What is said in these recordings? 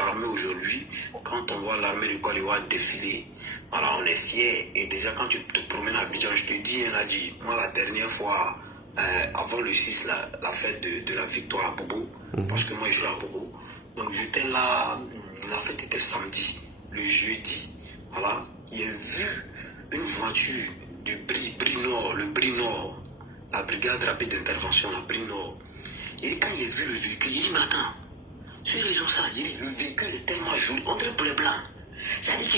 L'armée aujourd'hui, quand on voit l'armée du Côte d'Ivoire défiler, voilà, on est fiers. Et déjà, quand tu te promènes à Abidjan, je te dis, moi, la dernière fois, avant le 6, la fête de la victoire à Bobo, parce que moi, je suis à Bobo. Donc, j'étais là, la fête était samedi. Le jeudi, voilà, il y a vu une voiture du Bri Nord, le Bri Nord, la brigade rapide d'intervention, la Bri Nord. Et quand il a vu le véhicule, il dit, mais attends, sur les réseaux, ça, il dit, le véhicule est tellement joli, on dirait bleu blanc. Ça dit que,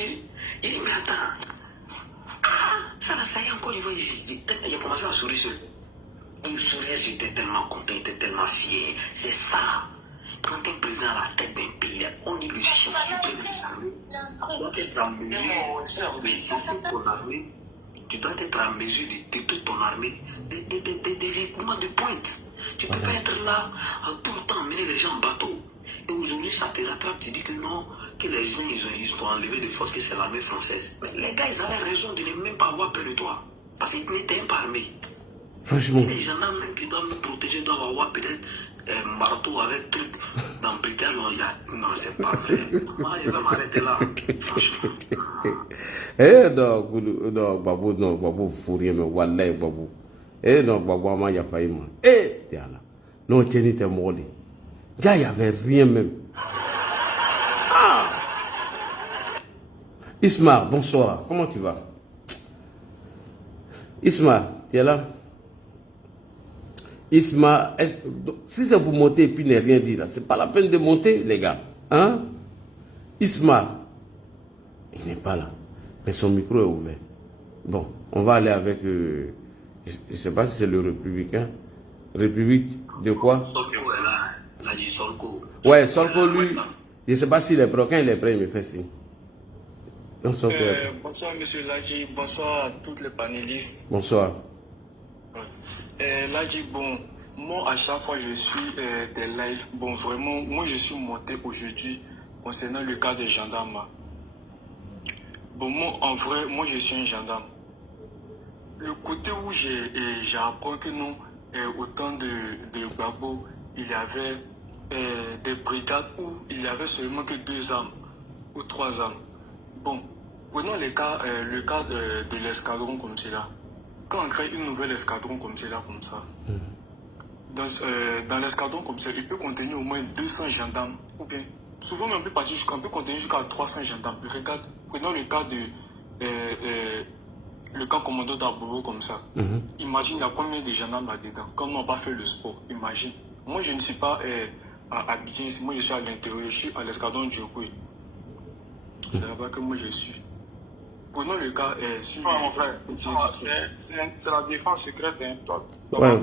il dit, mais attends, ça là, ça y est encore, il a commencé à sourire seul. Il souriait, il était tellement content, il était tellement fier. C'est ça. Quand un président à la tête d'un pays, on est le chef suprême des armées. Tu dois être en mesure de ton armée. Tu dois être en mesure de détruire ton armée des équipements de pointe. Tu ne peux pas être là tout le temps amener les gens en bateau. Et aujourd'hui, ça te rattrape, tu dis que non, que les gens, ils ont enlevé de force, que c'est l'armée française. Mais les gars, ils avaient raison de ne même pas avoir peur de toi. Parce qu'ils n'étaient pas armés. Franchement. Les gendarmes même qui doivent nous protéger doivent avoir peut-être un marteau avec truc dans le brigade. Non, c'est pas vrai. Moi, je vais m'arrêter là. Franchement. Eh non, Babou, non, Babou, fourrier, mais Wallahi, Babou. Eh non, Babou, Ama, il a failli, man. Eh, t'es là. Non, Tchéni, t'es mort. Déjà, il n'y avait rien même. Ah! Isma, bonsoir. Comment tu vas? Isma, tu es là? Isma, si c'est pour monter et puis ne rien dire, c'est pas la peine de monter, les gars. Hein? Isma, il n'est pas là. Mais son micro est ouvert. Bon, on va aller avec, je ne sais pas si c'est le républicain. République de quoi? Solko est là. Il a dit Solko. Ouais, Solko, lui, je ne sais pas s'il est prêt. Quand il est prêt, il me fait signe. Bonsoir, monsieur Ladji. Bonsoir à tous les panélistes. Bonsoir. Ladji, bon, moi, à chaque fois, je suis des lives. Bon, vraiment, moi, je suis monté aujourd'hui concernant le cas des gendarmes. Bon, moi, en vrai, moi, je suis un gendarme. Le côté où j'ai appris que non, au temps de Gbagbo, il y avait des brigades où il y avait seulement que 2 armes ou 3 armes. Bon, prenons le cas de l'escadron comme cela. Quand on crée une nouvelle escadron comme cela, comme ça, dans l'escadron comme ça, il peut contenir au moins 200 gendarmes. Ou bien, souvent, on peut contenir jusqu'à 300 gendarmes. Regarde, prenons le cas le camp commando d'Abobo comme ça. Imagine, il y a combien de gendarmes là-dedans quand on n'a pas fait le sport. Imagine. Moi, je ne suis pas à Abidjan, moi, je suis à l'intérieur, je suis à l'escadron du Okoué. C'est là-bas que moi, je suis. Prenons le cas sur c'est la défense secrète. Ouais,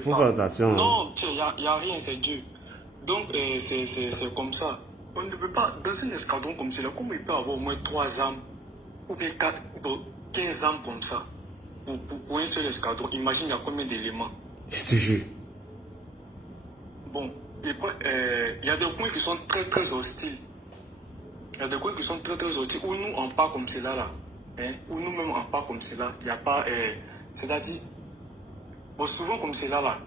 faut faire attention. Non, il n'y a rien, c'est Dieu. Donc, c'est comme ça. On ne peut pas, dans un escadron comme cela, comment il peut avoir au moins 3 armes ou bien 15 armes comme ça pour un seul escadron? Imagine, il y a combien d'éléments? Je te jure. Bon, et puis, il y a des coins qui sont très, très hostiles. Il y a des coins qui sont très, très hostiles où nous, on part comme cela, là. Hein, où nous-mêmes, on part comme cela. Il n'y a pas... c'est-à-dire, bon, souvent comme cela, là.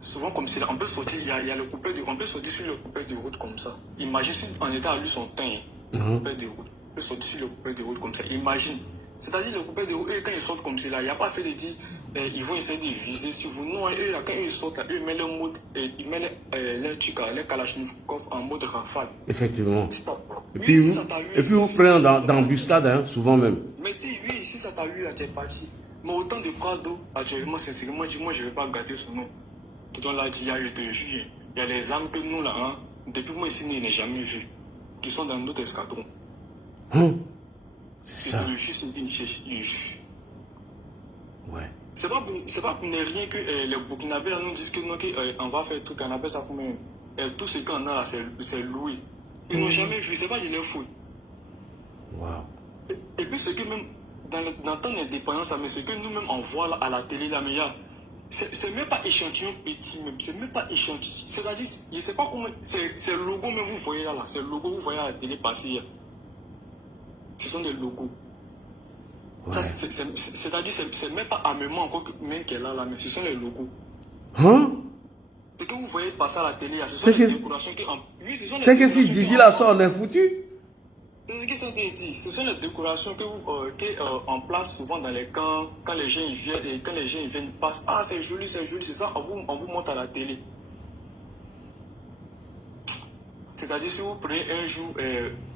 Souvent comme cela, on peut sortir, il y a le coupé on peut sortir sur le coupé de route comme ça. Imagine si on était à lui son teint, coupé de route. On peut sortir sur le coupé de route comme ça. Imagine. C'est-à-dire, le coupé de route, eux, quand ils sortent comme cela, il n'y a pas fait de dire, ils vont essayer de viser sur vous. Non, eux, là, quand ils sortent, là, eux, ils mettent leur mode, ils mettent les Kalachnikov en mode rafale. Effectivement. Et Oui, puis, si vous, ça t'a eu, et puis vous prenez dans l'embuscade, hein, souvent même. Mais si, oui, si ça t'a eu, là, tu es parti. Mais autant de Prado, actuellement, sincèrement, moi, je ne vais pas garder son nom. Tout le monde l'a dit, il y a eu 2 juillet. Il y a les armes que nous, là, hein, depuis moi ici, je n'ai jamais vu, qui sont dans notre escadron. C'est ça. Le chus, une Ouais. C'est pas pour ne rien que les Burkinabés nous disent que non, on va faire tout, on appelle ça comme tout ce qu'on a là, c'est loué. Ils n'ont jamais vu, c'est pas de leur faute. Wow. Et puis ce que même, dans le temps d'indépendance, mais ce que nous-mêmes on voit là, à la télé, là, mais c'est même pas échantillon petit, même, c'est même pas échantillon. C'est-à-dire, je sais pas comment, c'est le logo même vous voyez là, c'est le logo vous voyez à la télé passer là. Ce sont des logos. Ouais. C'est-à-dire, c'est même pas armement encore même qu'elle a là, mais ce sont les logos. Hein? Ce que vous voyez passer à la télé, ce sont les décorations qui... Oui, ce sont les c'est que si Didi la sort, on est foutu. C'est ce qui s'est dit. Ce sont les décorations qui en place souvent dans les camps, quand les gens ils viennent et quand les gens ils viennent passent. Ah, c'est joli, c'est ça, on vous montre à la télé. C'est-à-dire, si vous prenez un jour,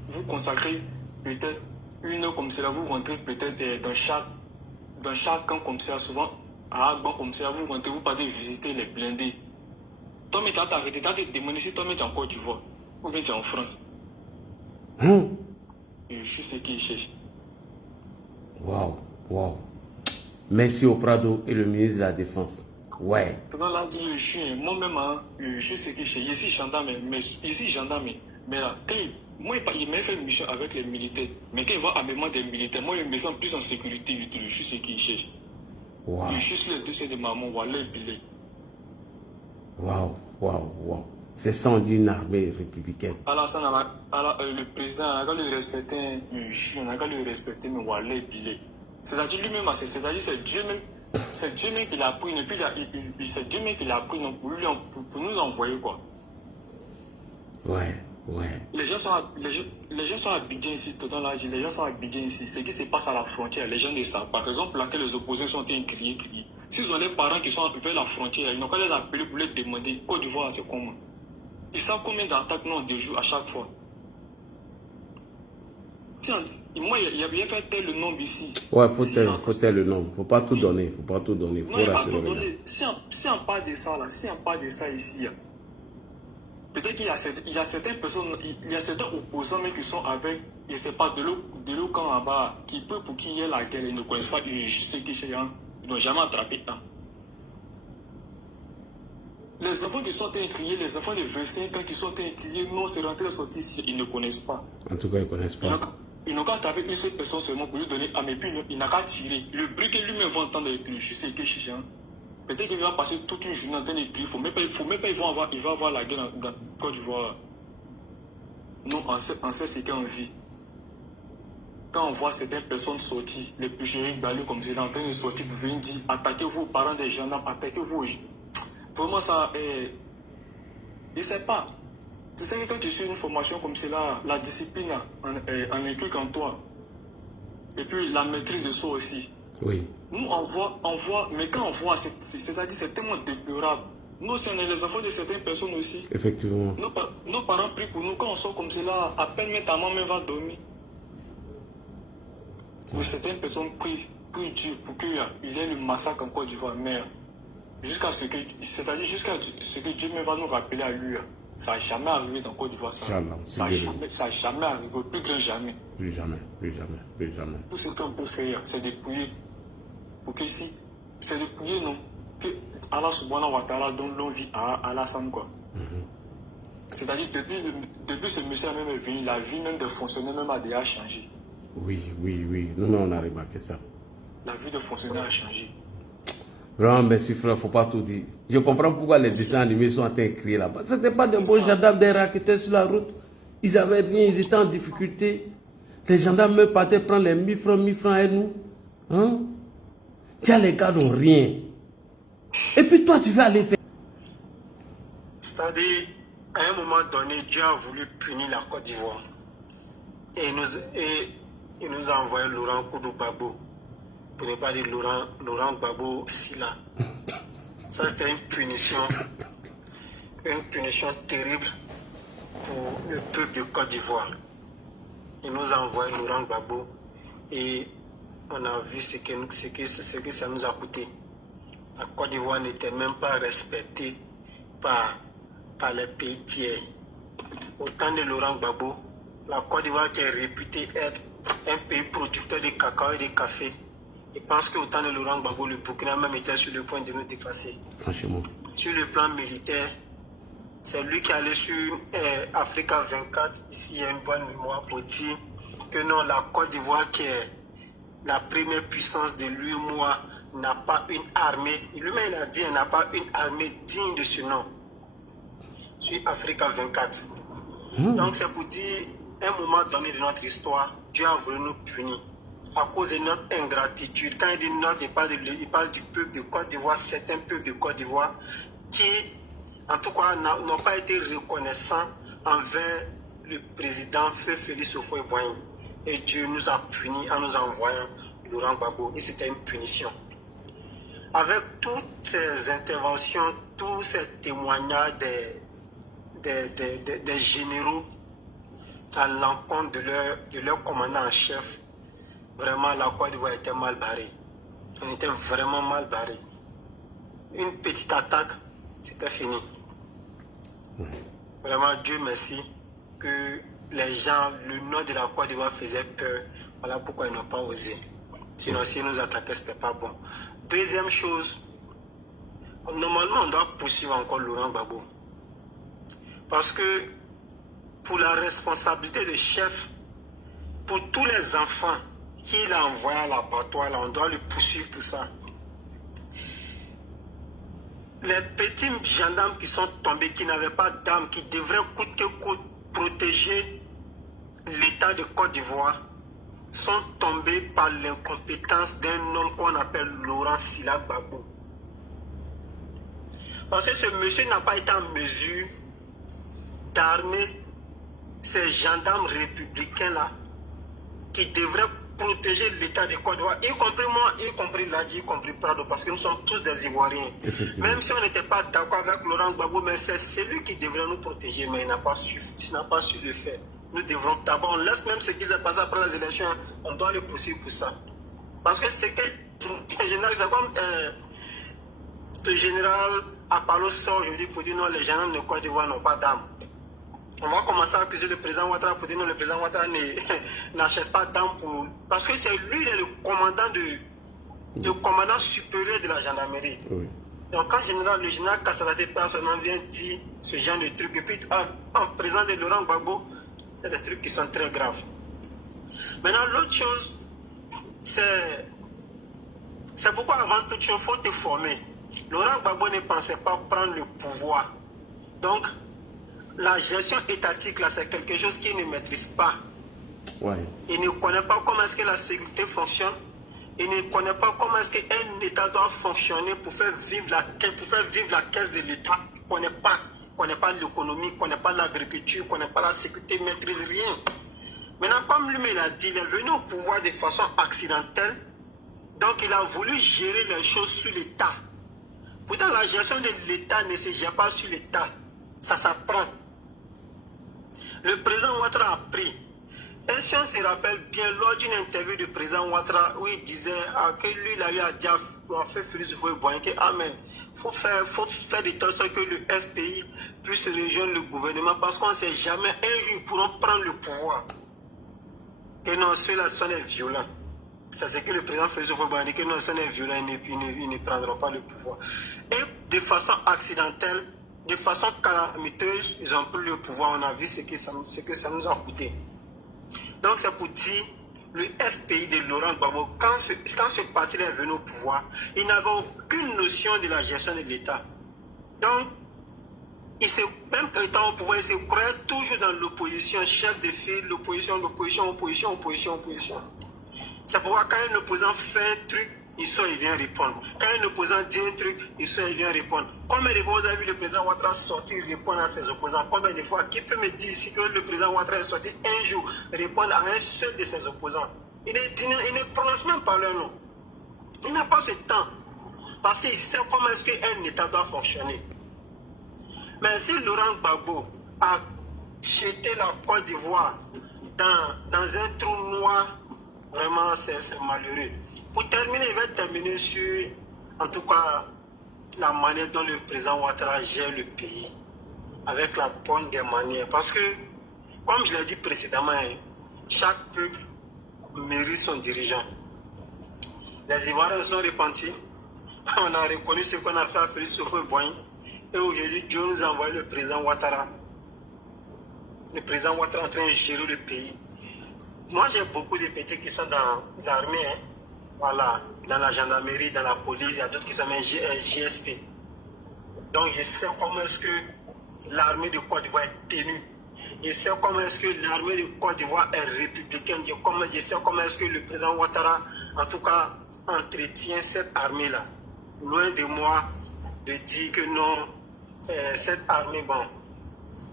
vous consacrez peut-être 1 heure comme cela, vous rentrez peut-être dans chaque camp comme ça, souvent à Agban comme ça, vous rentrez, vous partez visiter les blindés. Toi, mais tu as arrêté, tu as te demandé si toi, mais tu es en Côte d'Ivoire ou bien tu es en France. Je suis ce qui cherche. Waouh, waouh. Merci au Prado et le ministre de la Défense. Ouais. Pendant là, je suis moi-même, je suis ce qui cherche. Ici, gendarme, mais là, moi, il m'a fait une mission avec les militaires. Mais quand il voit l'habillement des militaires, moi, je me sens plus en sécurité du tout. Je suis ce qui cherche. Wow. Je suis sur le dossier de maman, voilà, billet. Waouh, waouh, waouh. C'est sans d'une armée républicaine. Alors, ça, le président, on a qu'à le respecter, on a qu'à le respecter, mais voilà, billet. C'est-à-dire lui-même, c'est-à-dire c'est Dieu même qui l'a pris, et puis c'est Dieu même qui l'a pris pour nous envoyer, quoi. Ouais, ouais. Les gens sont à Abidjan ici, tout là, les gens sont à Abidjan ici. Ce qui se passe à la frontière, les gens ne savent pas. Par exemple, laquelle les opposants sont en train de crier. S'ils ont les parents qui sont vers la frontière, ils n'ont qu'à les appeler pour les demander Côte d'Ivoire, c'est comment. Ils savent combien d'attaques nous on déjoue à chaque fois. Moi, il y a bien fait tel le nombre ici. Ouais, faut tel le nombre. Faut pas tout donner. Faut pas tout donner. Non, il faut pas tout donner. Si on parle de ça, là, si on parle de ça ici, peut-être qu'il y a certaines personnes, il y a certains opposants mais qui sont avec, je ne sais pas, de l'eau camp là-bas, qui peut pour qui y ait la guerre, ils ne connaissent pas, je sais qui c'est, ils n'ont jamais attrapé un. Les enfants qui sont en train de crier, les enfants de 25 ans qui sont en train de crier, non, c'est rentré et sorti ici, ils ne connaissent pas. En tout cas, ils ne connaissent pas. Ils n'ont qu'à attraper une seule personne seulement pour lui donner, mais puis il n'a qu'à tirer. Le bruit que lui-même va entendre avec lui, je sais que c'est peut-être qu'il va passer toute une journée en train de crier, il va avoir la guerre dans Côte d'Ivoire. Nous, on sait ce qu'on vit. Quand on voit certaines personnes sortir, les bûcheries balus comme c'est en train de sortir pour venir dire attaquez-vous aux parents des gendarmes, attaquez-vous. Vraiment, ça, je ne sais pas. Tu sais que quand tu suis une formation comme cela, la discipline en inculque en toi. Et puis la maîtrise de soi aussi. Oui. Nous, on voit, mais quand on voit, c'est-à-dire c'est tellement déplorable. Nous, c'est les enfants de certaines personnes aussi. Effectivement. Nos parents prient pour nous. Quand on sort comme cela, à peine ta maman va dormir. Mais certaines personnes prient Dieu pour qu'il y ait le massacre en Côte d'Ivoire. Mais jusqu'à ce que Dieu me va nous rappeler à lui. Ça n'a jamais arrivé dans Côte d'Ivoire. Ça n'a jamais arrivé. Plus grand jamais. Plus jamais, plus jamais, plus jamais. Tout ce qu'on peut faire, c'est de prier. Pour que si, c'est de prier, non, que Allah subhanahu wa ta'ala donne l'envie à Alassane, quoi. C'est-à-dire, depuis ce monsieur même est venu, la vie même des fonctionnaires même a déjà changé. Oui. Nous, on a remarqué ça. La vie des fonctionnaires a changé. Vraiment, merci frère, faut pas tout dire. Je comprends pourquoi les dessins animés sont en train de crier là-bas. Ce n'était pas des bons gendarmes, des raquetteurs sur la route. Ils avaient rien, ils étaient en difficulté. Les gendarmes me partaient prendre les 1000 francs et nous. Hein? Tiens, les gars n'ont rien. Et puis toi, tu vas aller faire. C'est-à-dire, à un moment donné, Dieu a voulu punir la Côte d'Ivoire. Et il nous a envoyé Laurent Koudou Gbagbo. Pour ne pas dire Laurent Gbagbo Silla. Ça, c'était une punition terrible pour le peuple de Côte d'Ivoire. Il nous a envoyé Laurent Gbagbo et on a vu ce que ça nous a coûté. La Côte d'Ivoire n'était même pas respectée par les pays tiers. Au temps de Laurent Gbagbo, la Côte d'Ivoire qui est réputée être un pays producteur de cacao et de café. Je pense qu'au temps de Laurent Gbagbo, le Burkina même était sur le point de nous dépasser. Franchement. Sur le plan militaire, c'est lui qui allait sur Africa 24. Ici, il y a une bonne mémoire pour dire que non, la Côte d'Ivoire qui est la première puissance de l'UEMOA n'a pas une armée. Lui-même, il a dit qu'il n'a pas une armée digne de ce nom. Sur Africa 24. Donc, c'est pour dire, un moment donné de notre histoire, Dieu a voulu nous punir. À cause de notre ingratitude. Quand il dit notre, il parle du peuple de Côte d'Ivoire, certains peuples de Côte d'Ivoire qui en tout cas, n'ont pas été reconnaissants envers le président Félix Houphouët-Boigny. Et Dieu nous a punis en nous envoyant Laurent Gbagbo. Et c'était une punition. Avec toutes ces interventions, tous ces témoignages des généraux à l'encontre de leur commandant en chef, vraiment la Côte d'Ivoire était mal barrée. On était vraiment mal barré. Une petite attaque, c'était fini. Vraiment, Dieu merci que les gens, le nord de la Côte d'Ivoire faisait peur. Voilà pourquoi ils n'ont pas osé. Sinon, si nous attaquaient, ce n'était pas bon. Deuxième chose, normalement, on doit poursuivre encore Laurent Gbagbo. Parce que pour la responsabilité de chef, pour tous les enfants qu'il a envoyés à l'abattoir, là, on doit le poursuivre tout ça. Les petits gendarmes qui sont tombés, qui n'avaient pas d'armes, qui devraient coûte que coûte protéger l'État de Côte d'Ivoire, sont tombés par l'incompétence d'un homme qu'on appelle Laurent Sila Gbagbo. Parce que ce monsieur n'a pas été en mesure d'armer ces gendarmes républicains-là qui devraient protéger l'État de Côte d'Ivoire, y compris moi, y compris Ladji, y compris Prado, parce que nous sommes tous des Ivoiriens. Même si on n'était pas d'accord avec Laurent Gbagbo, mais c'est celui qui devrait nous protéger, mais il n'a pas su le faire. Nous devrons d'abord, on laisse même ce qui s'est passé après les élections, on doit le poursuivre pour ça. Parce que c'est que le général, c'est comme le général Apollo sort aujourd'hui pour dire non, les gendarmes de Côte d'Ivoire n'ont pas d'armes. On va commencer à accuser le président Ouattara pour dire non, le président Ouattara n'achète pas d'armes pour... Parce que c'est lui le commandant supérieur de la gendarmerie. Oui. Donc quand le général Kassaladé personnellement vient dire ce genre de trucs, et puis en présence de Laurent Gbagbo, c'est des trucs qui sont très graves. Maintenant, l'autre chose, c'est pourquoi avant toute chose, il faut te former. Laurent Gbagbo ne pensait pas prendre le pouvoir. Donc, la gestion étatique, là, c'est quelque chose qu'il ne maîtrise pas. Ouais. Il ne connaît pas comment est-ce que la sécurité fonctionne. Il ne connaît pas comment est-ce qu'un État doit fonctionner pour faire vivre la caisse de l'État. Il ne connaît pas l'économie, il ne connaît pas l'agriculture, il ne connaît pas la sécurité, il ne maîtrise rien. Maintenant, comme lui-même l'a dit, il est venu au pouvoir de façon accidentelle. Donc, il a voulu gérer les choses sur l'État. Pourtant, la gestion de l'État ne se gère pas sur l'État. Ça s'apprend. Le président Ouattara a pris. Et si on se rappelle bien, lors d'une interview du président Ouattara, où il disait que lui, il avait à dire à Félix Houphouët-Boigny que faut faire de telle sorte que le FPI puisse rejoindre le gouvernement parce qu'on ne sait jamais, un jour, ils pourront prendre le pouvoir. Que non, ceux-là sont violents. C'est ce que le président Félix Houphouët-Boigny dit, que non, sont violents, ils ne prendront pas le pouvoir. Et de façon accidentelle, de façon calamiteuse, ils ont pris le pouvoir. On a vu ce que ça nous a coûté. Donc c'est pour dire, le FPI de Laurent Gbagbo, quand ce parti-là est venu au pouvoir, il n'avait aucune notion de la gestion de l'État. Donc, même étant au pouvoir, il se croyait toujours dans l'opposition, chef de file, l'opposition. C'est pourquoi quand un opposant fait un truc, il sort, il vient répondre. Quand un opposant dit un truc, il sort, il vient répondre. Combien de fois vous avez vu le président Ouattara sortir répondre à ses opposants? Combien de fois? Qui peut me dire ici que le président Ouattara est sorti un jour répondre à un seul de ses opposants? Il ne prononce même pas leur nom. Il n'a pas ce temps. Parce qu'il sait comment est-ce qu'un État doit fonctionner. Mais si Laurent Gbagbo a jeté la Côte d'Ivoire dans un trou noir, vraiment c'est malheureux. Pour terminer, je vais terminer sur, en tout cas, la manière dont le président Ouattara gère le pays, avec la bonne des manières. Parce que, comme je l'ai dit précédemment, chaque peuple mérite son dirigeant. Les Ivoiriens sont repentis. On a reconnu ce qu'on a fait à Félix Houphouët-Boigny. Et aujourd'hui, Dieu nous a envoyé le président Ouattara. Le président Ouattara est en train de gérer le pays. Moi, j'ai beaucoup de petits qui sont dans l'armée. Voilà, dans la gendarmerie, dans la police, il y a d'autres qui sont GSP. Donc je sais comment est-ce que l'armée de Côte d'Ivoire est tenue. Je sais comment est-ce que l'armée de Côte d'Ivoire est républicaine. Je sais comment est-ce que le président Ouattara, en tout cas, entretient cette armée-là. Loin de moi de dire que non, cette armée, bon,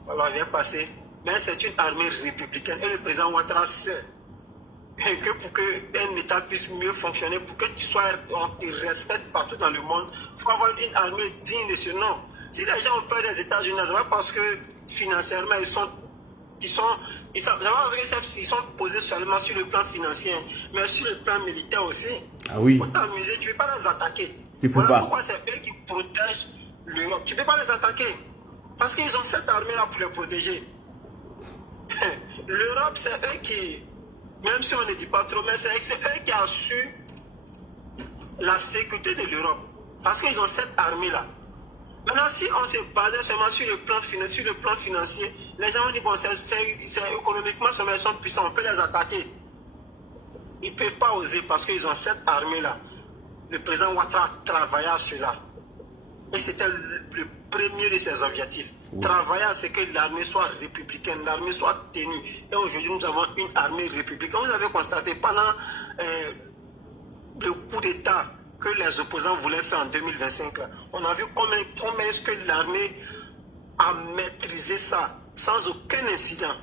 voilà, vient passer, mais c'est une armée républicaine. Et le président Ouattara sait que pour qu'un État puisse mieux fonctionner, pour que on te respecte partout dans le monde, il faut avoir une armée digne de ce nom. Si les gens ont peur des États-Unis, c'est pas parce que financièrement ils sont posés seulement sur le plan financier, mais sur le plan militaire aussi. Ah oui. Pour t'amuser, tu ne peux pas les attaquer. Voilà pourquoi c'est eux qui protègent l'Europe. Tu ne peux pas les attaquer. Parce qu'ils ont cette armée-là pour les protéger. L'Europe, c'est eux qui, même si on ne dit pas trop, mais c'est eux qui assurent la sécurité de l'Europe. Parce qu'ils ont cette armée-là. Maintenant, si on se base seulement sur le plan financier, les gens vont dire, bon, économiquement, ils sont puissants, on peut les attaquer. Ils ne peuvent pas oser parce qu'ils ont cette armée-là. Le président Ouattara travaillait à cela. Et c'était le premier de ses objectifs. Oui. Travailler à ce que l'armée soit républicaine, l'armée soit tenue. Et aujourd'hui, nous avons une armée républicaine. Vous avez constaté pendant le coup d'État que les opposants voulaient faire en 2025, on a vu comment est-ce que l'armée a maîtrisé ça sans aucun incident.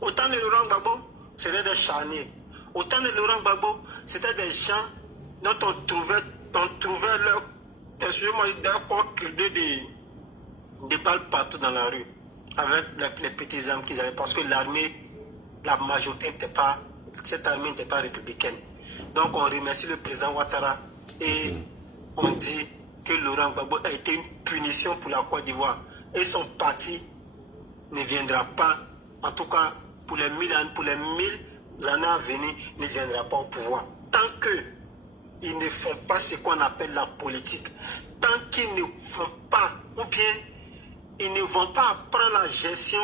Autant de Laurent Gbagbo, c'était des charniers. Autant de Laurent Gbagbo, c'était des gens dont on trouvait leur corps criblé des balles partout dans la rue, avec les petits armes qu'ils avaient, parce que l'armée, la majorité n'était pas, cette armée n'était pas républicaine. Donc on remercie le président Ouattara et on dit que Laurent Gbagbo a été une punition pour la Côte d'Ivoire et son parti ne viendra pas, en tout cas pour les 1000 années à venir, ne viendra pas au pouvoir. Tant qu'ils ne font pas ce qu'on appelle la politique, tant qu'ils ne font pas, ou bien ils ne vont pas apprendre la gestion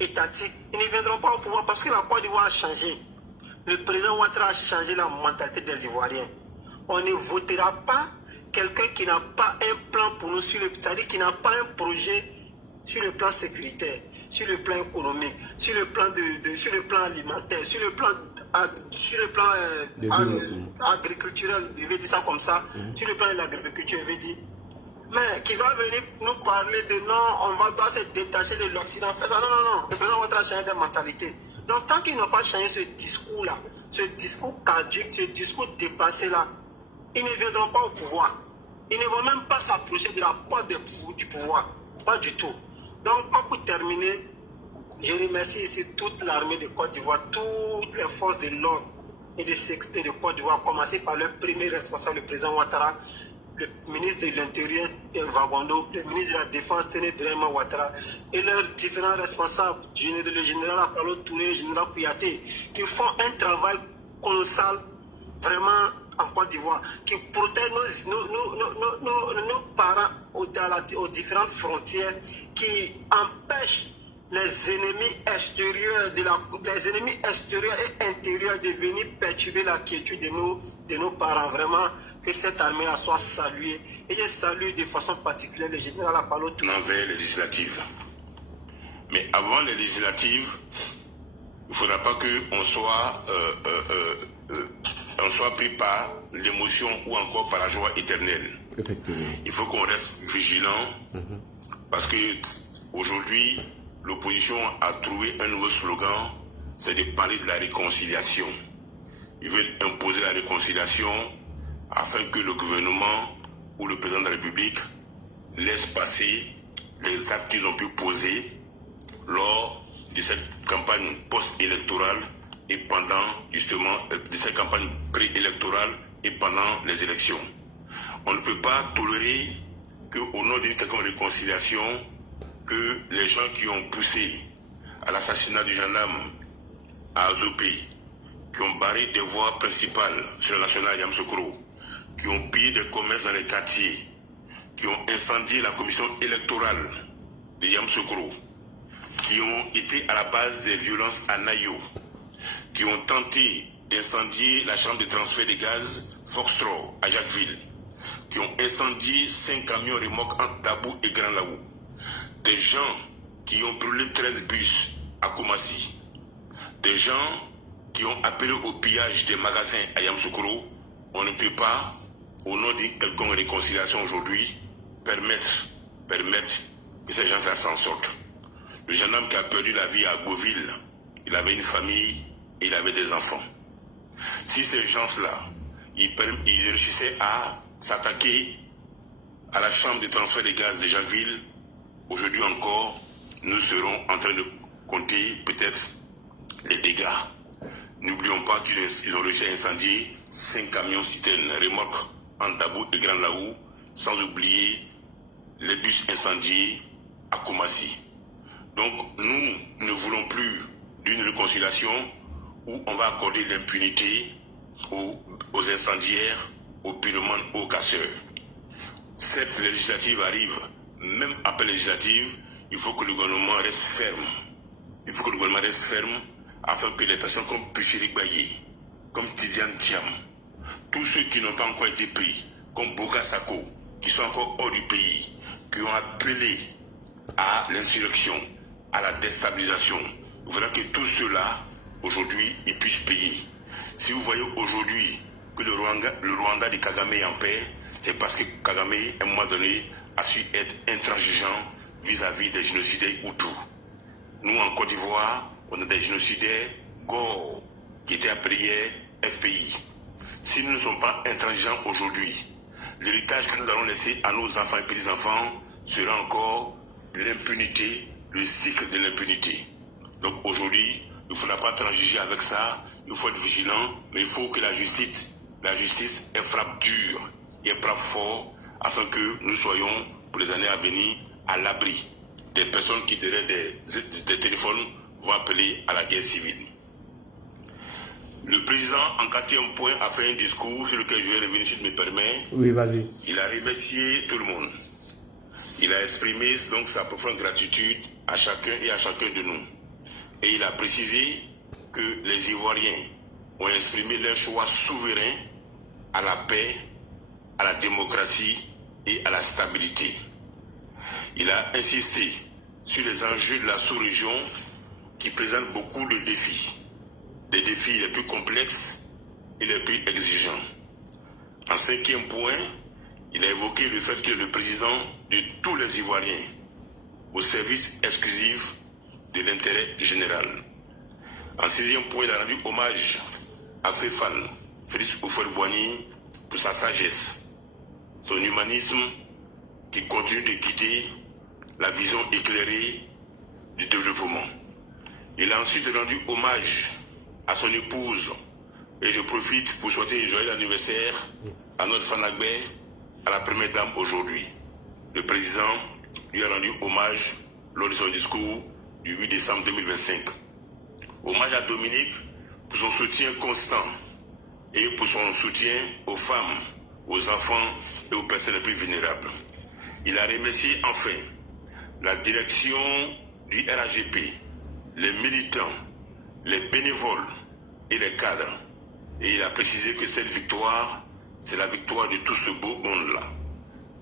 étatique, ils ne viendront pas au pouvoir parce que la Côte d'Ivoire a changé. Le président Ouattara a changé la mentalité des Ivoiriens. On ne votera pas quelqu'un qui n'a pas un plan pour nous, c'est-à-dire qui n'a pas un projet sur le plan sécuritaire, sur le plan économique, sur le plan alimentaire, sur le plan agriculturel, je vais dire ça comme ça, sur le plan de l'agriculture, je vais dire. Mais qui va venir nous parler de non, on doit se détacher de l'Occident, faire ça. Non. Le président Ouattara a changé de mentalité. Donc tant qu'ils n'ont pas changé ce discours-là, ce discours caduque, ce discours dépassé-là, ils ne viendront pas au pouvoir. Ils ne vont même pas s'approcher de la porte du pouvoir. Pas du tout. Donc, pour terminer, je remercie ici toute l'armée de Côte d'Ivoire, toutes les forces de l'ordre et de sécurité de Côte d'Ivoire, commencer par leur premier responsable, le président Ouattara, le ministre de l'Intérieur, Vagondo, le ministre de la Défense, Téné Drema Ouattara, et leurs différents responsables, le général Apollo Touré, le général Kouyaté, qui font un travail colossal, vraiment, en Côte d'Ivoire, qui protègent nos parents aux différentes frontières, qui empêchent les ennemis extérieurs et intérieurs de venir perturber la quiétude de nos parents. Vraiment, que cette armée-là soit saluée. Et je salue de façon particulière le général Apollo Touré. Envers les législatives. Mais avant les législatives, il ne faudra pas qu'on soit, soit pris par l'émotion ou encore par la joie éternelle. Il faut qu'on reste vigilant parce que aujourd'hui, l'opposition a trouvé un nouveau slogan, c'est de parler de la réconciliation. Ils veulent imposer la réconciliation afin que le gouvernement ou le président de la République laisse passer les actes qu'ils ont pu poser lors de cette campagne post-électorale et pendant justement de cette campagne préélectorale et pendant les élections. On ne peut pas tolérer qu'au nom d'une quelconque réconciliation, que les gens qui ont poussé à l'assassinat du gendarme à Azopé, qui ont barré des voies principales sur la nationale Yamoussoukro, qui ont pillé des commerces dans les quartiers, qui ont incendié la commission électorale de Yamoussoukro, qui ont été à la base des violences à Nayo, qui ont tenté d'incendier la chambre de transfert de gaz Foxtrot à Jacquesville, qui ont incendié 5 camions remorques entre Dabou et Grand Laou, des gens qui ont brûlé 13 bus à Koumassi, des gens qui ont appelé au pillage des magasins à Yamoussoukro. On ne peut pas, au nom d'une quelconque réconciliation aujourd'hui, permettre que ces gens-là s'en sortent. Le jeune homme qui a perdu la vie à Beauville, il avait une famille et il avait des enfants. Si ces gens-là, ils réussissaient à s'attaquer à la chambre de transfert de gaz de Jacquesville, aujourd'hui encore, nous serons en train de compter peut-être les dégâts. N'oublions pas qu'ils ont réussi à incendier 5 camions citernes remorques en Dabou et Grand Laou, sans oublier les bus incendiés à Koumassi. Donc nous ne voulons plus d'une réconciliation où on va accorder l'impunité aux incendiaires, aux pyromanes, aux casseurs. Cette législative arrive, même après législative, il faut que le gouvernement reste ferme. Il faut que le gouvernement reste ferme afin que les personnes comme Pucherik Baye, comme Tidiane Thiam, tous ceux qui n'ont pas encore été pris, comme Boga Sako, qui sont encore hors du pays, qui ont appelé à l'insurrection, à la déstabilisation, voilà que tous ceux-là, aujourd'hui, ils puissent payer. Si vous voyez aujourd'hui que le Rwanda de Kagame est en paix, c'est parce que Kagame, à un moment donné, a su être intransigeant vis-à-vis des génocidaires Hutus. Nous, en Côte d'Ivoire, on a des génocidaires Gore, qui étaient appelés FPI. Si nous ne sommes pas intransigeants aujourd'hui, l'héritage que nous allons laisser à nos enfants et petits-enfants sera encore l'impunité, le cycle de l'impunité. Donc aujourd'hui, il ne faudra pas transiger avec ça, il faut être vigilant, mais il faut que la justice elle frappe dur et elle frappe fort afin que nous soyons, pour les années à venir, à l'abri des personnes qui, derrière des téléphones, vont appeler à la guerre civile. Le président, en 4e point, a fait un discours sur lequel je vais revenir, si tu me permets. Oui, vas-y. Il a remercié tout le monde. Il a exprimé donc sa profonde gratitude à chacun et à chacun de nous. Et il a précisé que les Ivoiriens ont exprimé leur choix souverain à la paix, à la démocratie et à la stabilité. Il a insisté sur les enjeux de la sous-région qui présentent beaucoup de défis. Des défis les plus complexes et les plus exigeants. En 5e point, il a évoqué le fait que le président de tous les Ivoiriens au service exclusif de l'intérêt général. En 6e point, il a rendu hommage à Féfal, Félix Houphouët-Boigny, pour sa sagesse, son humanisme qui continue de guider la vision éclairée du développement. Il a ensuite rendu hommage à son épouse, et je profite pour souhaiter un joyeux anniversaire à notre Fanagbe, à la première dame aujourd'hui. Le président lui a rendu hommage lors de son discours du 8 décembre 2025. Hommage à Dominique pour son soutien constant et pour son soutien aux femmes, aux enfants et aux personnes les plus vulnérables. Il a remercié enfin la direction du RAGP, les militants, les bénévoles et les cadres. Et il a précisé que cette victoire, c'est la victoire de tout ce beau monde-là.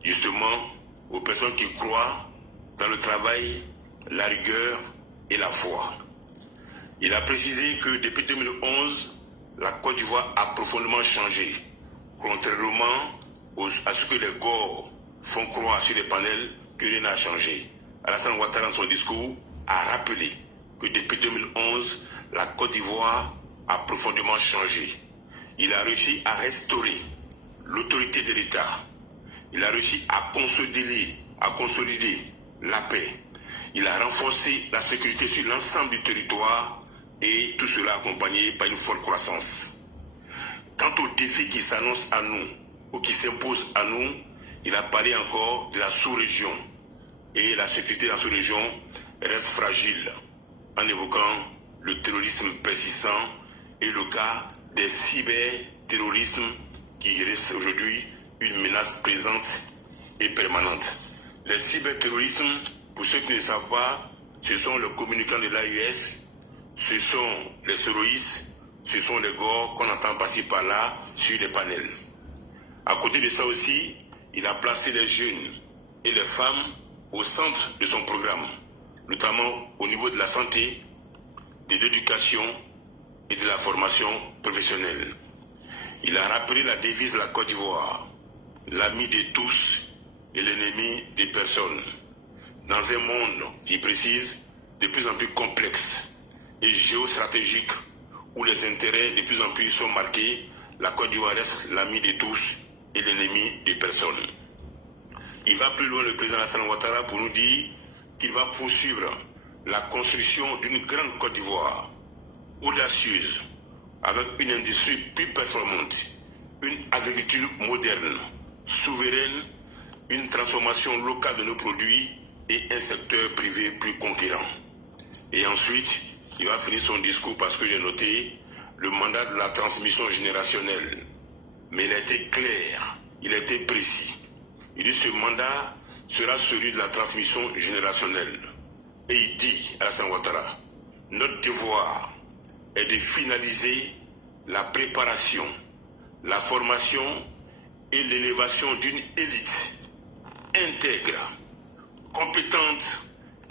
Justement, aux personnes qui croient dans le travail, la rigueur et la foi. Il a précisé que depuis 2011, la Côte d'Ivoire a profondément changé. Contrairement à ce que les Gore font croire sur les panels, que rien n'a changé. Alassane Ouattara, dans son discours, a rappelé que depuis 2011, la Côte d'Ivoire a profondément changé. Il a réussi à restaurer l'autorité de l'État. Il a réussi à consolider la paix. Il a renforcé la sécurité sur l'ensemble du territoire et tout cela accompagné par une forte croissance. Quant aux défis qui s'annoncent à nous ou qui s'imposent à nous, il a parlé encore de la sous-région. Et la sécurité dans la sous-région reste fragile en évoquant le terrorisme persistant et le cas des cyberterrorismes qui restent aujourd'hui une menace présente et permanente. Les cyberterrorismes, pour ceux qui ne savent pas, ce sont les communicants de l'AES, ce sont les terroristes, ce sont les Gore qu'on entend passer par là sur les panels. À côté de ça aussi, il a placé les jeunes et les femmes au centre de son programme, notamment au niveau de la santé, de l'éducation et de la formation professionnelle. Il a rappelé la devise de la Côte d'Ivoire, l'ami de tous et l'ennemi des personnes. dans un monde, il précise, de plus en plus complexe et géostratégique, où les intérêts de plus en plus sont marqués, la Côte d'Ivoire reste l'ami de tous et l'ennemi de personne. Il va plus loin, le président Alassane Ouattara, pour nous dire qu'il va poursuivre la construction d'une grande Côte d'Ivoire, audacieuse, avec une industrie plus performante, une agriculture moderne, souveraine, une transformation locale de nos produits et un secteur privé plus conquérant. Et ensuite, il va finir son discours parce que j'ai noté le mandat de la transmission générationnelle. Mais il a été clair, il a été précis. Il dit ce mandat sera celui de la transmission générationnelle. Et il dit, Alassane Ouattara, notre devoir est de finaliser la préparation, la formation et l'élévation d'une élite intègre, compétente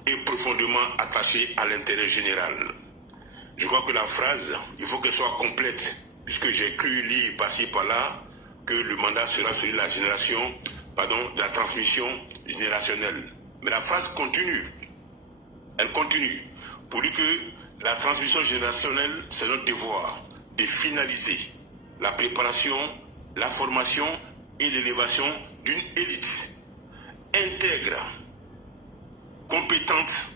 et profondément attachée à l'intérêt général. Je crois que la phrase, il faut qu'elle soit complète, puisque j'ai cru lire par-ci par-là que le mandat sera celui de la génération, de la transmission générationnelle. Mais la phrase continue. Elle continue pour dire que la transmission générationnelle, c'est notre devoir de finaliser la préparation, la formation et l'élévation d'une élite intègre, compétente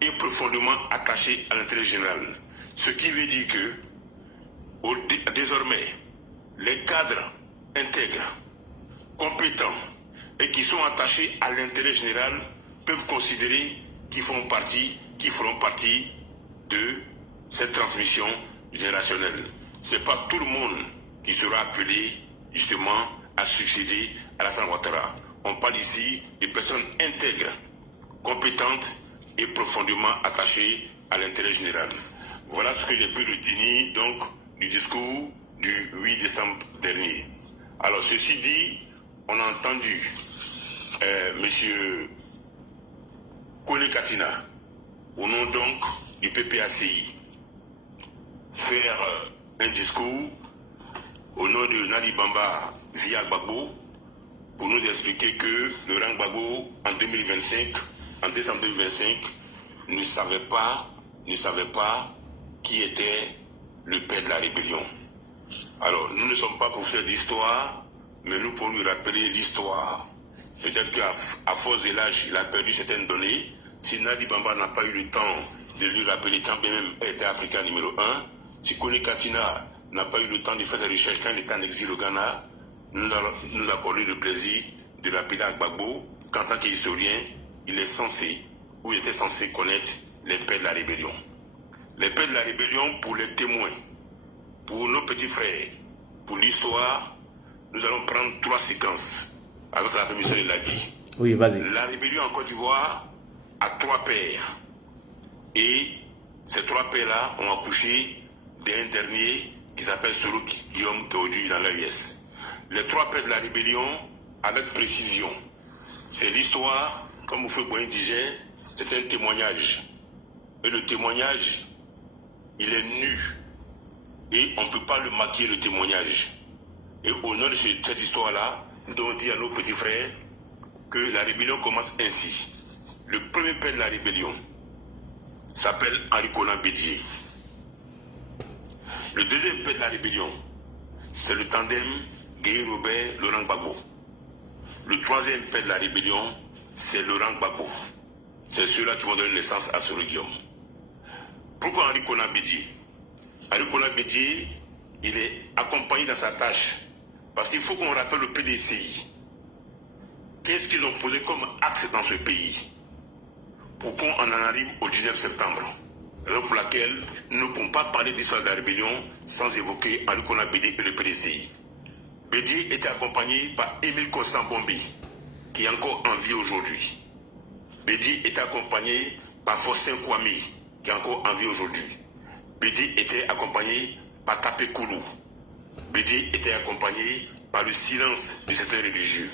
et profondément attachée à l'intérêt général. Ce qui veut dire que désormais, les cadres intègres, compétents et qui sont attachés à l'intérêt général peuvent considérer qu'ils feront partie de cette transmission générationnelle. Ce n'est pas tout le monde qui sera appelé justement à succéder à Alassane Ouattara. On parle ici de personnes intègres, compétentes et profondément attachées à l'intérêt général. Voilà ce que j'ai pu retenir donc du discours du 8 décembre dernier. Alors ceci dit, on a entendu monsieur Kone Katina, au nom donc du PPACI, faire un discours au nom de Nali Bamba via Gbagbo pour nous expliquer que Laurent Gbagbo en 2025, en décembre 2025, ne savait pas qui était le père de la rébellion. Alors, nous ne sommes pas pour faire d'histoire, mais nous pouvons lui rappeler l'histoire. Peut-être qu'à force de l'âge, il a perdu certaines données. Si Nali Bamba n'a pas eu le temps de lui rappeler quand bien même était africain numéro 1, si Kone Katina n'a pas eu le temps de faire ses recherches quand il était en exil au Ghana, nous accordons le plaisir de rappeler à Gbagbo qu'en tant qu'historien, il était censé connaître les pères de la rébellion. Les pères de la rébellion pour les témoins, pour nos petits frères, pour l'histoire, nous allons prendre 3 séquences avec la permission de Ladi. Oui, vas-y. La rébellion en Côte d'Ivoire a 3 pères. Et ces 3 pères-là ont accouché d'un dernier qui s'appelle Soro Guillaume Théodule dans l'AES. Les 3 pères de la rébellion, avec précision. C'est l'histoire, comme Oufé Boyen disait, c'est un témoignage. Et le témoignage, il est nu. Et on ne peut pas le maquiller, le témoignage. Et au nom de cette histoire-là, nous devons dire à nos petits frères que la rébellion commence ainsi. Le premier père de la rébellion s'appelle Henri Konan Bédié. Le deuxième père de la rébellion, c'est le tandem Gueye-Robert Laurent Gbagbo. Le troisième père de la rébellion, c'est Laurent Gbagbo. C'est ceux-là qui vont donner naissance à Soro Guillaume. Pourquoi Henri Konan Bédié? Henri Konan Bédié, il est accompagné dans sa tâche. Parce qu'il faut qu'on rappelle le PDCI. Qu'est-ce qu'ils ont posé comme axe dans ce pays? Pour qu'on en arrive au 19 septembre. Raison pour laquelle nous ne pouvons pas parler d'histoire de la rébellion sans évoquer Henri Konan Bédié et le PDCI. Bédié était accompagné par Émile Constant Bombi, qui est encore en vie aujourd'hui. Bédié était accompagné par Faustin Kwame, qui est encore en vie aujourd'hui. Bédié était accompagné par Tapé Koulou. Bédié était accompagné par le silence de certains religieux.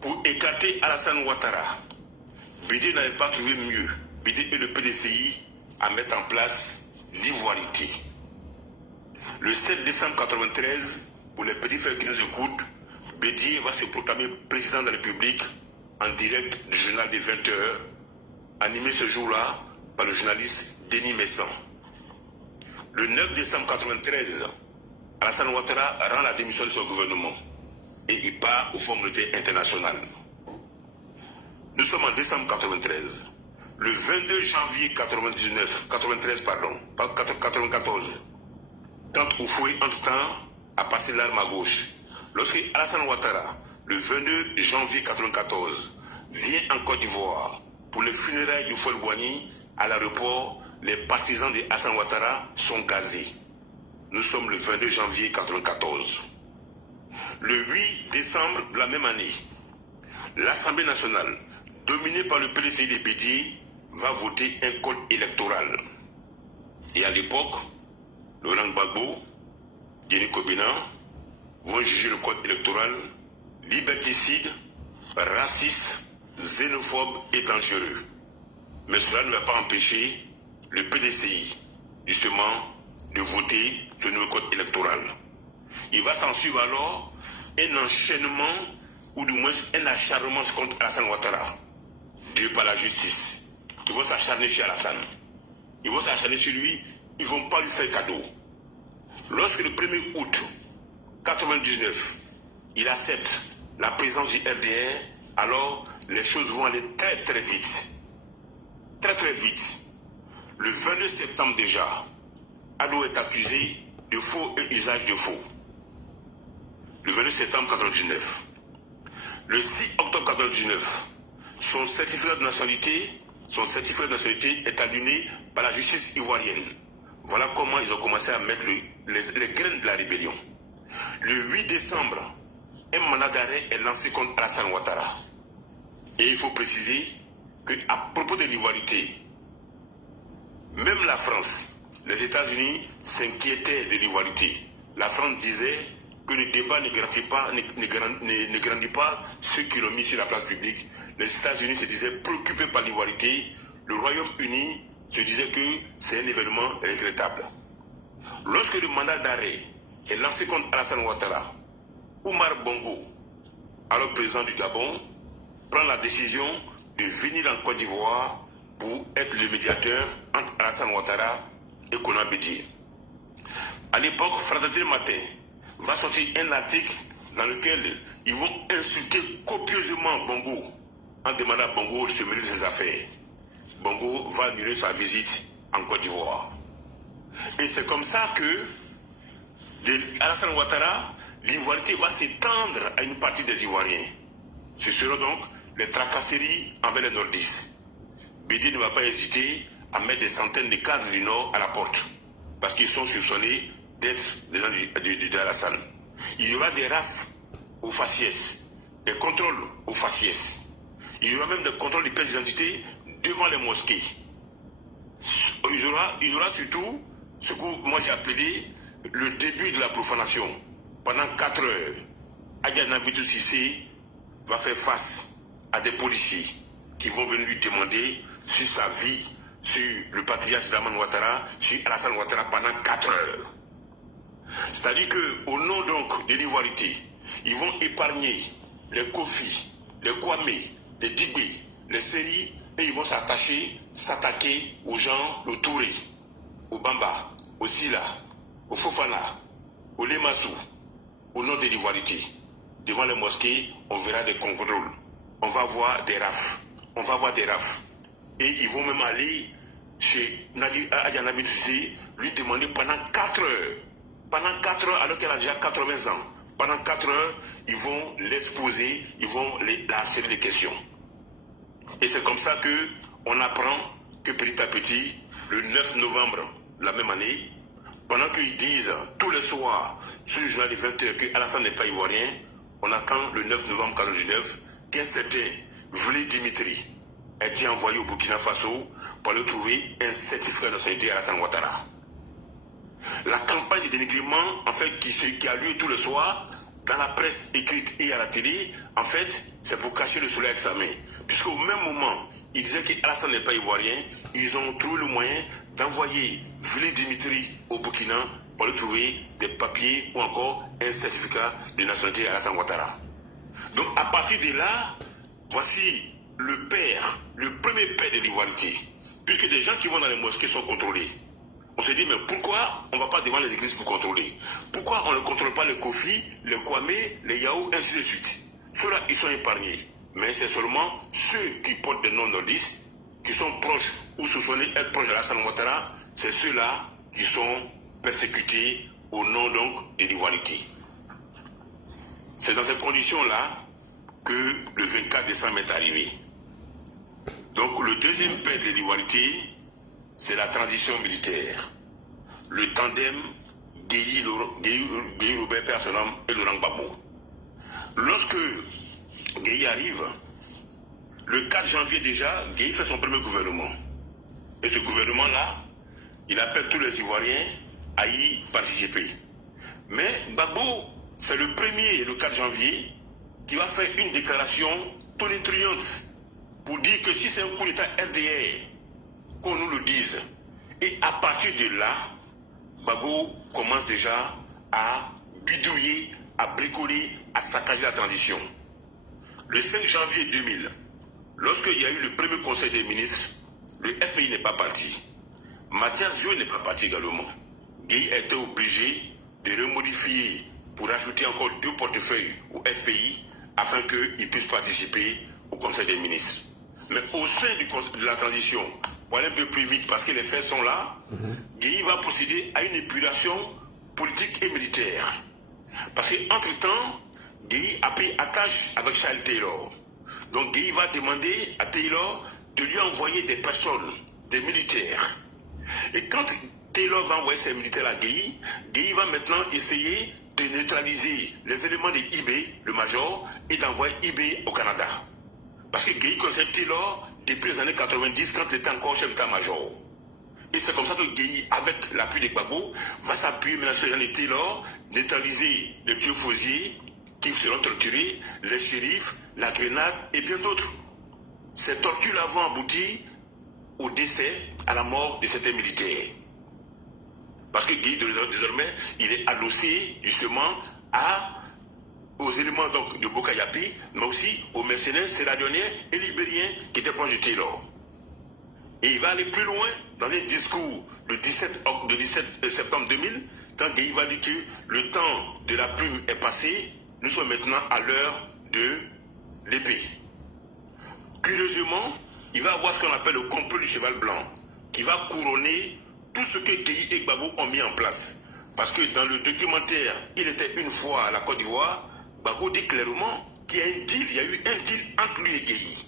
Pour écarter Alassane Ouattara, Bédié n'avait pas trouvé mieux, Bédié et le PDCI, à mettre en place l'ivoirité. Le 7 décembre 1993, pour les petits frères qui nous écoutent, Bédié va se proclamer président de la République en direct du journal des 20h, animé ce jour-là par le journaliste Denis Messan. Le 9 décembre 1993, Alassane Ouattara rend la démission de son gouvernement et il part aux formalités internationales. Nous sommes en décembre 1993. Le 22 janvier 94, quand Oufoué, entre-temps, a passé l'arme à gauche. Lorsque Alassane Ouattara, le 22 janvier 1994, vient en Côte d'Ivoire pour les funérailles du Fouel-Boigny, à l'aéroport, les partisans de Alassane Ouattara sont gazés. Nous sommes le 22 janvier 1994. Le 8 décembre de la même année, l'Assemblée nationale, dominée par le PDCI de Bédié, va voter un code électoral. Et à l'époque, Laurent Gbagbo, Denis Kobina vont juger le code électoral liberticide, raciste, xénophobe et dangereux. Mais cela ne va pas empêcher le PDCI, justement, de voter ce nouveau code électoral. Il va s'en suivre alors un enchaînement, ou du moins un acharnement contre Alassane Ouattara, dû par la justice. Ils vont s'acharner sur Alassane. Ils vont s'acharner sur lui, ils ne vont pas lui faire cadeau. Lorsque le 1er août 1999, il accepte la présence du RDR, alors les choses vont aller très très vite. Très très vite. Le 22 septembre déjà, Ado est accusé de faux et usage de faux. Le 22 septembre 1999. Le 6 octobre 1999, son certificat de nationalité est annulé par la justice ivoirienne. Voilà comment ils ont commencé à mettre les graines de la rébellion. Le 8 décembre, un mandat d'arrêt est lancé contre Alassane Ouattara. Et il faut préciser qu'à propos de l'ivoirité, même la France, les États-Unis s'inquiétaient de l'ivoirité. La France disait que le débat ne grandit pas ceux qui l'ont mis sur la place publique. Les États-Unis se disaient préoccupés par l'ivoirité. Le Royaume-Uni se disait que c'est un événement regrettable. Lorsque le mandat d'arrêt est lancé contre Alassane Ouattara, Oumar Bongo, alors président du Gabon, prend la décision de venir en Côte d'Ivoire pour être le médiateur entre Alassane Ouattara et Kona Bédié. À l'époque, Fraternité Matin va sortir un article dans lequel ils vont insulter copieusement Bongo en demandant à Bongo de se mêler de ses affaires. Bongo va annuler sa visite en Côte d'Ivoire. Et c'est comme ça que Alassane Ouattara, l'ivoirité va s'étendre à une partie des Ivoiriens. Ce seront donc les tracasseries envers les nordistes. Bédié ne va pas hésiter à mettre des centaines de cadres du Nord à la porte, parce qu'ils sont soupçonnés d'être des gens d'Alassane. Il y aura des rafles aux faciès, des contrôles aux faciès. Il y aura même des contrôles de pièces d'identité devant les mosquées. Il y aura surtout ce que moi j'ai appelé le début de la profanation. Pendant 4 heures, Adja Nabitou Cissé va faire face à des policiers qui vont venir lui demander sur sa vie, sur le patriarche d'Alassane Ouattara, sur Alassane Ouattara pendant 4 heures. C'est-à-dire qu'au nom donc de l'ivoirité, ils vont épargner les Kofi, les Kwame, les Dibé, les Séri, et ils vont s'attaquer aux gens, au Touré, au Bamba, au Sila, au Fofana, au Lemassou, au nom de l'ivoirité. Devant les mosquées, on verra des contrôles. On va voir des rafles. Et ils vont même aller chez Adja Nabitou Cissé, lui demander pendant 4 heures. Pendant 4 heures, alors qu'elle a déjà 80 ans. Pendant 4 heures, ils vont l'exposer, ils vont la harceler des questions. Et c'est comme ça qu'on apprend que petit à petit, le 9 novembre la même année, pendant qu'ils disent tous les soirs sur le journal des 20h que Alassane n'est pas ivoirien, on attend le 9 novembre 1999 qu'un certain Vlé Dimitri a été envoyé au Burkina Faso pour aller trouver un certificat de nationalité à Alassane Ouattara. La campagne de dénigrement, en fait, qui a lieu tous les soirs, dans la presse écrite et à la télé, en fait, c'est pour cacher le soleil avec sa main. Puisqu'au même moment, ils disaient qu'Alassane n'est pas ivoirien, ils ont trouvé le moyen d'envoyer Vlé Dimitri au Burkina pour lui trouver des papiers ou encore un certificat de nationalité à Alassane Ouattara. Donc à partir de là, voici le père, le premier père de l'ivoirité. Puisque des gens qui vont dans les mosquées sont contrôlés. On se dit, mais pourquoi on ne va pas devant les églises pour contrôler? Pourquoi on ne contrôle pas les Kofi, les Kwame, les Yahoo, ainsi de suite? Ceux-là, ils sont épargnés. Mais c'est seulement ceux qui portent des noms nordistes, qui sont proches ou soupçonnés être proches de Alassane Ouattara, c'est ceux-là qui sont persécutés au nom donc de l'ivoirité. C'est dans ces conditions-là que le 24 décembre est arrivé. Donc le deuxième père de l'ivoirité, c'est la transition militaire. Le tandem Guéhi Robert Père Sonam et Laurent Gbagbo. Lorsque Guéhi arrive, le 4 janvier déjà, Guéhi fait son premier gouvernement. Et ce gouvernement-là, il appelle tous les Ivoiriens à y participer. Mais Gbagbo, c'est le premier, le 4 janvier, qui va faire une déclaration tonitruante pour dire que si c'est un coup d'État RDR, qu'on nous le dise. Et à partir de là, Gbagbo commence déjà à bidouiller, à bricoler, à saccager la transition. Le 5 janvier 2000, lorsqu'il y a eu le premier conseil des ministres, le FI n'est pas parti. Mathias Zio n'est pas parti également. Guéhi a été obligé de remodifier pour ajouter encore 2 portefeuilles au FI afin qu'ils puissent participer au conseil des ministres. Mais au sein de la transition, pour aller un peu plus vite parce que les faits sont là, Guéhi va procéder à une épuration politique et militaire. Parce qu'entre-temps, Guéhi a pris attache avec Charles Taylor. Donc Guéhi va demander à Taylor de lui envoyer des personnes, des militaires. Et quand Taylor va envoyer ses militaires à Guéhi, Guéhi va maintenant essayer de neutraliser les éléments de IB, le major, et d'envoyer IB au Canada. Parce que Guéhi connaissait Taylor depuis les années 90 quand il était encore chef d'état-major. Et c'est comme ça que Guéhi, avec l'appui de Gbagbo, va s'appuyer maintenant sur les gens de Taylor, neutraliser les vieux fausiers qui seront torturés, les shérifs, la grenade et bien d'autres. Ces tortures-là vont aboutir au décès, à la mort de certains militaires. Parce que Guéhi, désormais, il est adossé justement aux éléments donc, de Bokayapi, mais aussi aux mercenaires sierra-léoniens et libériens qui étaient proches de Taylor. Et il va aller plus loin dans un discours le 17 septembre 2000, quand Guéhi va dire que le temps de la plume est passé, nous sommes maintenant à l'heure de l'épée. Curieusement, il va avoir ce qu'on appelle le complot du cheval blanc, qui va couronner tout ce que Guéhi et Gbagbo ont mis en place. Parce que dans le documentaire « Il était une fois à la Côte d'Ivoire », Gbagbo dit clairement qu'il y a un deal, il y a eu un deal entre lui et Guéhi.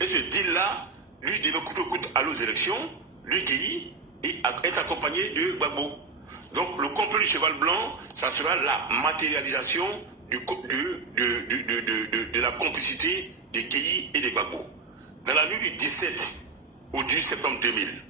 Et ce deal-là, lui devait coûte que coûte aller aux élections, lui Guéhi, et être accompagné de Gbagbo. Donc le complot du cheval blanc, ça sera la matérialisation de la complicité de Guéhi et de Gbagbo. Dans la nuit du 17 au 18 septembre 2000,